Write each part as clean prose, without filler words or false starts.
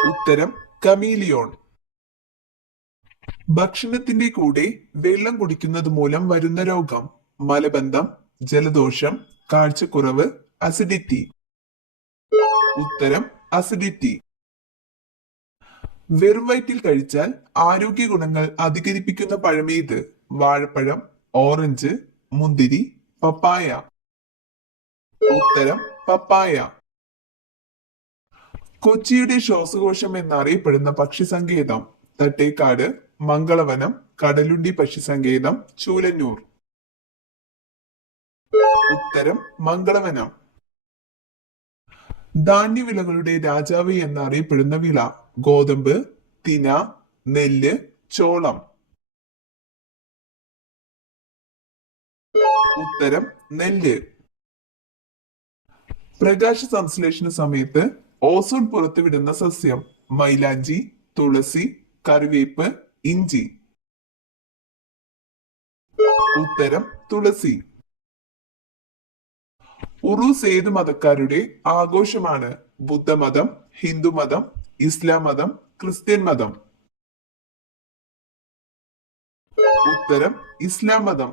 ഉത്തരം കമീലിയോൺ. ഭക്ഷണത്തിന്റെ കൂടെ വെള്ളം കുടിക്കുന്നത് മൂലം വരുന്ന രോഗം: മലബന്ധം, ജലദോഷം, കാഴ്ചക്കുറവ്, അസിഡിറ്റി. ഉത്തരം അസിഡിറ്റി. വെറും വയറ്റിൽ കഴിച്ചാൽ ആരോഗ്യ ഗുണങ്ങൾ അധികരിപ്പിക്കുന്ന പഴമേത്? വാഴപ്പഴം, ഓറഞ്ച്, മുന്തിരി, പപ്പായ. ഉത്തരം പപ്പായ. കൊച്ചിയുടെ ശ്വാസകോശം എന്നറിയപ്പെടുന്ന പക്ഷി സങ്കേതം: തട്ടേക്കാട്, മംഗളവനം, കടലുണ്ടി പക്ഷി സങ്കേതം, ചൂലന്നൂർ. ഉത്തരം മംഗളവനം. ധാന്യവിളകളുടെ രാജാവ് എന്നറിയപ്പെടുന്ന വിള: ഗോതമ്പ്, തിന, നെല്ല്, ചോളം. ഉത്തരം നെല്ല്. പ്രകാശ സംശ്ലേഷണ സമയത്ത് ഓസോൺ പുറത്തുവിടുന്ന സസ്യം: മൈലാഞ്ചി, തുളസി, കറിവേപ്പ്, ഇഞ്ചി. ഉത്തരം തുളസി. ഉറൂസ് ഏത് മതക്കാരുടെ ആഘോഷമാണ്? ബുദ്ധമതം, ഹിന്ദുമതം, ഇസ്ലാം മതം, ക്രിസ്ത്യൻ മതം. ഉത്തരം ഇസ്ലാം മതം.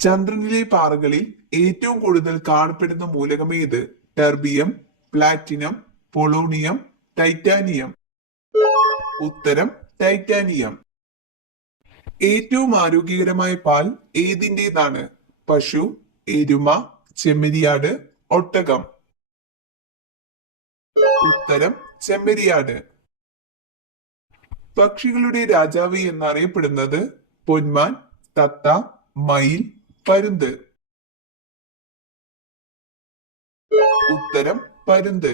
ചന്ദ്രനിലെ പാറകളിൽ ഏറ്റവും കൂടുതൽ കാണപ്പെടുന്ന മൂലകം ഏത്? Terbium, platinum, polonium, titanium. ഉത്തരം ടൈറ്റാനിയം. ഏറ്റവും ആരോഗ്യകരമായ പാൽ ഏതിൻ്റെതാണ്? പശു, എരുമ, ചെമ്മരിയാട്, ഒട്ടകം. ഉത്തരം ചെമ്മരിയാട്. പക്ഷികളുടെ രാജാവ് എന്നറിയപ്പെടുന്നത്: പൊന്മാൻ, തത്ത, മയിൽ, പരുന്ത്. ഉത്തരം പരുന്ത്.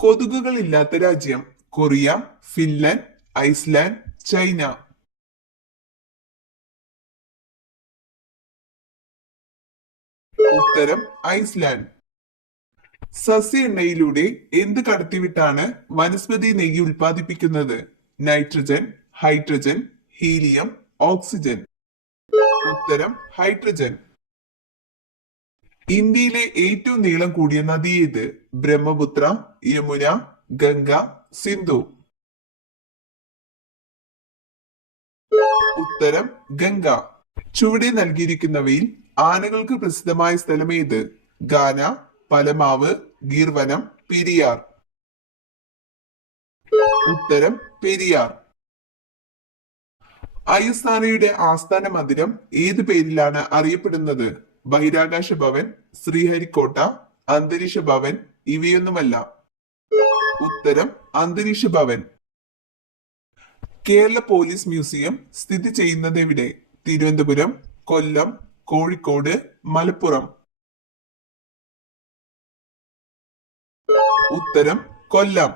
കൊതുകുകൾ ഇല്ലാത്ത രാജ്യം: കൊറിയ, ഫിൻലാൻഡ്, ഐസ്ലാൻഡ്, ചൈന. ഉത്തരം ഐസ്ലാൻഡ്. സസ്യ എണ്ണയിലൂടെ എന്ത് കടത്തിവിട്ടാണ് വനസ്പതി നെയ്യ് ഉൽപ്പാദിപ്പിക്കുന്നത്? Nitrogen, hydrogen, helium, oxygen. ഉത്തരം ഹൈഡ്രജൻ. ഇന്ത്യയിലെ ഏറ്റവും നീളം കൂടിയ നദി ഏത്? ബ്രഹ്മപുത്ര, യമുന, ഗംഗ, സിന്ധു. ഉത്തരം ഗംഗ. ചുവടെ നൽകിയിരിക്കുന്നവയിൽ ആനകൾക്ക് പ്രസിദ്ധമായ സ്ഥലം ഏത്? ഗാന, പലമാവ്, ഗീർവനം, പെരിയാർ. ഉത്തരം പെരിയാർ. ഐഎസ്ആർഒയുടെ ആസ്ഥാന മന്ദിരം ഏത് പേരിലാണ് അറിയപ്പെടുന്നത്? ബഹിരാകാശ ഭവൻ, ശ്രീഹരിക്കോട്ട, അന്തരീക്ഷ ഭവൻ, ഇവയൊന്നുമല്ല. ഉത്തരം അന്തരീക്ഷ ഭവൻ. കേരള പോലീസ് മ്യൂസിയം സ്ഥിതി ചെയ്യുന്നത് എവിടെ? തിരുവനന്തപുരം, കൊല്ലം, കോഴിക്കോട്, മലപ്പുറം. ഉത്തരം കൊല്ലം.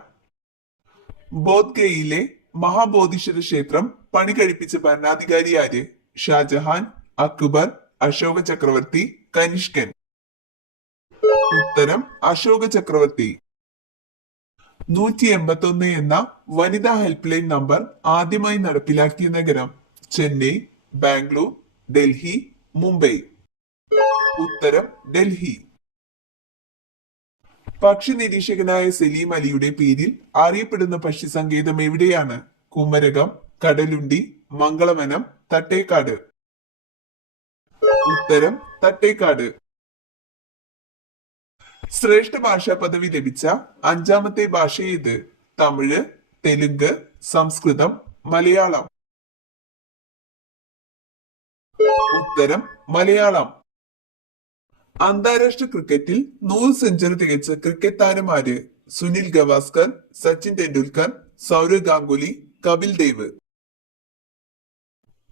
ബോധ്ഗയയിലെ മഹാബോധിശ്വര ക്ഷേത്രം പണി കഴിപ്പിച്ച ഭരണാധികാരി ആര്? ഷാജഹാൻ, അക്ബർ, അശോക ചക്രവർത്തി, കനിഷ്കൻ. ഉത്തരം അശോക ചക്രവർത്തി. 181 എന്ന വനിതാ ഹെൽപ്പ് ലൈൻ നമ്പർ ആദ്യമായി നടപ്പിലാക്കിയ നഗരം: ചെന്നൈ, ബാംഗ്ലൂർ, ഡൽഹി, മുംബൈ. ഉത്തരം ഡൽഹി. പക്ഷി നിരീക്ഷകനായ സലീം അലിയുടെ പേരിൽ അറിയപ്പെടുന്ന പക്ഷി സങ്കേതം എവിടെയാണ്? കുമരകം, കടലുണ്ടി, മംഗളവനം, തട്ടേക്കാട്. ഉത്തരം തട്ടേക്കാട്. ശ്രേഷ്ഠ ഭാഷാ പദവി ലഭിച്ച അഞ്ചാമത്തെ ഭാഷ ഏത്? തമിഴ്, തെലുങ്ക്, സംസ്കൃതം, മലയാളം. ഉത്തരം മലയാളം. അന്താരാഷ്ട്ര ക്രിക്കറ്റിൽ 100 സെഞ്ചുറി തികച്ച ക്രിക്കറ്റ് താരം ആര്? സുനിൽ ഗവാസ്കർ, സച്ചിൻ ടെണ്ടുൽക്കർ, സൗരവ് ഗാംഗുലി, കപിൽ ദേവ്.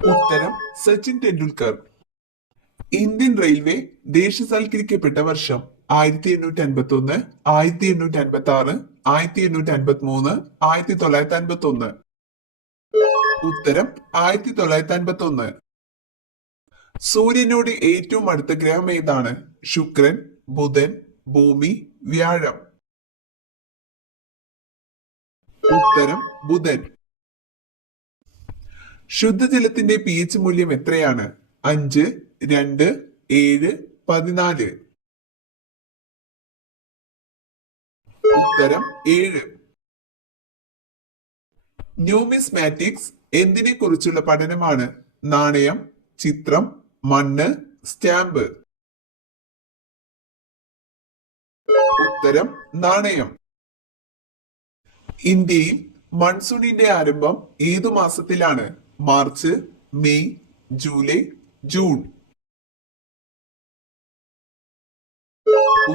ഉത്തരം സച്ചിൻ ടെണ്ടുൽക്കർ. ഇന്ത്യൻ റെയിൽവേ ദേശസാൽക്കരിക്കപ്പെട്ട വർഷം: 1851, 1856, 1853, 1951. ഉത്തരം 1951. സൂര്യനോട് ഏറ്റവും അടുത്ത ഗ്രഹം ഏതാണ്? ശുക്രൻ, ബുധൻ, ഭൂമി, വ്യാഴം. ഉത്തരം ബുധൻ. ശുദ്ധജലത്തിന്റെ pH മൂല്യം എത്രയാണ്? 5, 2, 7, 14. ഉത്തരം 7. ന്യൂമിസ്മാറ്റിക്സ് എന്തിനെ കുറിച്ചുള്ള പഠനമാണ്? നാണയം, ചിത്രം, മണ്ണ്, സ്റ്റാമ്പ്. ഉത്തരം നാണയം. ഇന്ത്യയിൽ മൺസൂണിന്റെ ആരംഭം ഏതു മാസത്തിലാണ്? March, May, July, June.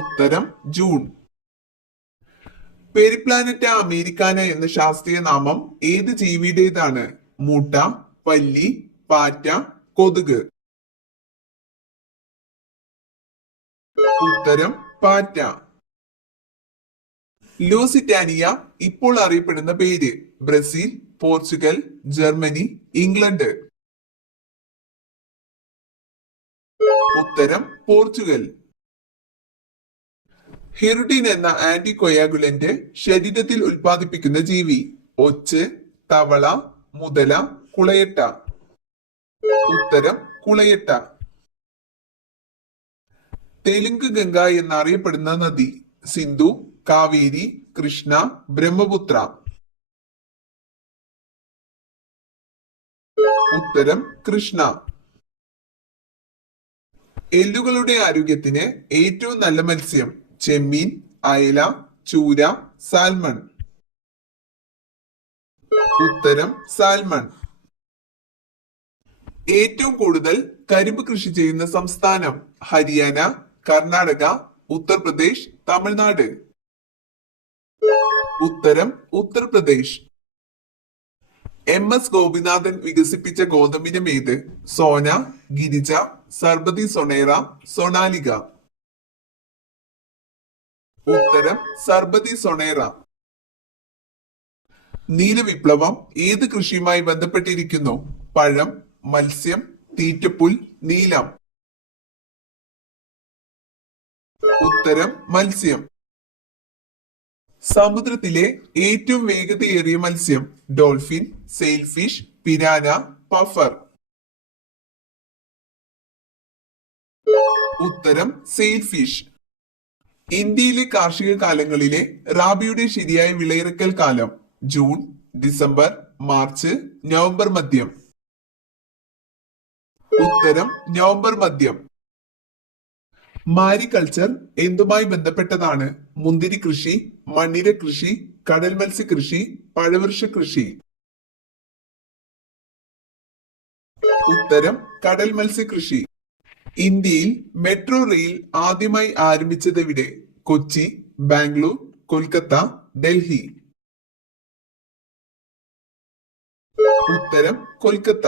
ഉത്തരം ജൂൺ. പെരിപ്ലാനറ്റ അമേരിക്കാന എന്ന ശാസ്ത്രീയ നാമം ഏത് ജീവിയുടേതാണ്? മൂട്ട, പല്ലി, പാറ്റ, കൊതുക്. ഉത്തരം പാറ്റ. ലൂസിറ്റാനിയ ഇപ്പോൾ അറിയപ്പെടുന്ന പേര്? Brazil, Portugal, Germany, England. ഉത്തരം പോർച്ചുഗൽ. ഹെറുഡിൻ എന്ന ആന്റികൊയാഗുലന്റ് ശരീരത്തിൽ ഉൽപ്പാദിപ്പിക്കുന്ന ജീവി? ഒച്ച്, തവള, മുതല, കുളയട്ട. ഉത്തരം കുളയട്ട. തെലുങ്ക് ഗംഗ എന്നറിയപ്പെടുന്ന നദി? സിന്ധു, കാവേരി, കൃഷ്ണ, ബ്രഹ്മപുത്ര. ഉത്തരം കൃഷ്ണ. എല്ലുകളുടെ ആരോഗ്യത്തിന് ഏറ്റവും നല്ല മത്സ്യം? ചെമ്മീൻ, അയല, ചൂര, സാൽമൺ. ഉത്തരം സാൽമൺ. ഏറ്റവും കൂടുതൽ കരിമ്പ് കൃഷി ചെയ്യുന്ന സംസ്ഥാനം? ഹരിയാന, കർണാടക, ഉത്തർപ്രദേശ്, തമിഴ്നാട്. ഉത്തരം ഉത്തർപ്രദേശ്. MS ഗോപിനാഥൻ വികസിപ്പിച്ച ഗോതമ്പിനം ഏത്? സോന, ഗിരിജ, സർബതി സൊണേറ, സൊണാലിക. ഉത്തരം സർബതി സൊണേറ. നീലവിപ്ലവം ഏത് കൃഷിയുമായി ബന്ധപ്പെട്ടിരിക്കുന്നു? പഴം, മത്സ്യം, തീറ്റപ്പുൽ, നീലം. ഉത്തരം മത്സ്യം. സമുദ്രത്തിലെ ഏറ്റവും വേഗതയേറിയ മത്സ്യം? Dolphin, sailfish, piranha, puffer. ഉത്തരം സെയിൽഫിഷ്. ഇന്ത്യയിലെ കാർഷിക കാലങ്ങളിലെ റാബിയുടെ ശരിയായ വിളയിറക്കൽ കാലം? ജൂൺ, ഡിസംബർ, മാർച്ച്, നവംബർ മധ്യം. ഉത്തരം നവംബർ മധ്യം. മാരികൾച്ചർ എന്തുമായി ബന്ധപ്പെട്ടതാണ്? മുന്തിരി കൃഷി, മണ്ണിര കൃഷി, കടൽ മത്സ്യ കൃഷി, പഴവൃക്ഷ കൃഷി. ഉത്തരം കടൽ മത്സ്യ കൃഷി. ഇന്ത്യയിൽ മെട്രോ റെയിൽ ആദ്യമായി ആരംഭിച്ചത് എവിടെ? കൊച്ചി, ബാംഗ്ലൂർ, കൊൽക്കത്ത, ഡൽഹി. ഉത്തരം കൊൽക്കത്ത.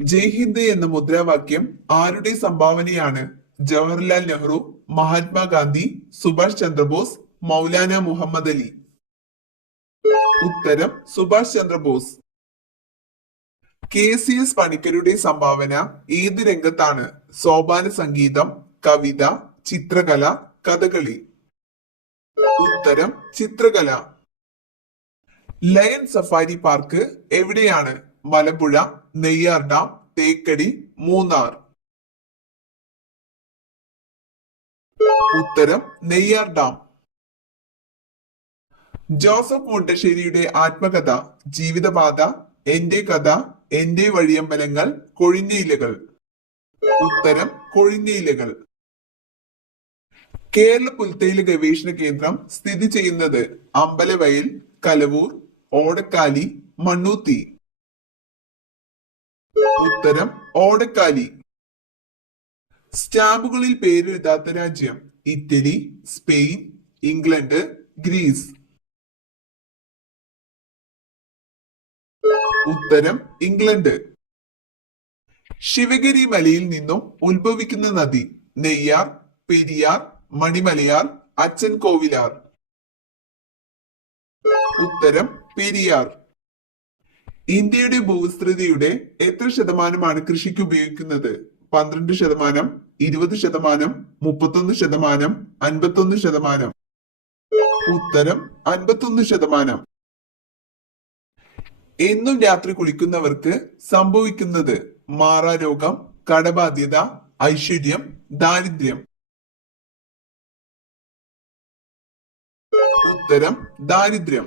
ജയ് ഹിന്ദ് എന്ന മുദ്രാവാക്യം ആരുടെ സംഭാവനയാണ്? ജവഹർലാൽ നെഹ്റു, മഹാത്മാഗാന്ധി, സുഭാഷ് ചന്ദ്രബോസ്, മൗലാന മുഹമ്മദ് അലി. ഉത്തരം സുഭാഷ് ചന്ദ്രബോസ്. KCS പണിക്കരുടെ സംഭാവന ഏത് രംഗത്താണ്? സോപാന സംഗീതം, കവിത, ചിത്രകല, കഥകളി. ഉത്തരം ചിത്രകല. ലയൺ സഫാരി പാർക്ക് എവിടെയാണ്? മലമ്പുഴ, നെയ്യാർ ഡാം, തേക്കടി, മൂന്നാർ. ഉത്തരം നെയ്യാർ ഡാം. ജോസഫ് മുണ്ടശ്ശേരിയുടെ ആത്മകഥ? ജീവിതപാത, എന്റെ കഥ, എന്റെ വഴിയമ്പലങ്ങൾ, കൊഴിഞ്ഞ ഇലകൾ. ഉത്തരം കൊഴിഞ്ഞ ഇലകൾ. കേരള പുൽത്തൈല ഗവേഷണ കേന്ദ്രം സ്ഥിതി ചെയ്യുന്നത്? അമ്പലവയൽ, കലവൂർ, ഓടക്കാലി, മണ്ണൂത്തി. ഉത്തരം ഓടക്കാലി. സ്റ്റാമ്പുകളിൽ പേരെഴുതാത്ത രാജ്യം? Italy, Spain, England, Greece. ഉത്തരം ഇംഗ്ലണ്ട്. ശിവഗിരി മലയിൽ നിന്നും ഉത്ഭവിക്കുന്ന നദി? നെയ്യാർ, പെരിയാർ, മണിമലയാർ, അച്ഛൻ കോവിലാർ. ഉത്തരം പെരിയാർ. ഇന്ത്യയുടെ ഭൂവിസ്തൃതിയുടെ എത്ര ശതമാനമാണ് കൃഷിക്ക് ഉപയോഗിക്കുന്നത്? 12%, 20%, 31%, 51%. ഉത്തരം 51%. എന്നും രാത്രി കുളിക്കുന്നവർക്ക് സംഭവിക്കുന്നത്? മാറാരോഗം, കടബാധ്യത, ഐശ്വര്യം, ദാരിദ്ര്യം. ഉത്തരം ദാരിദ്ര്യം.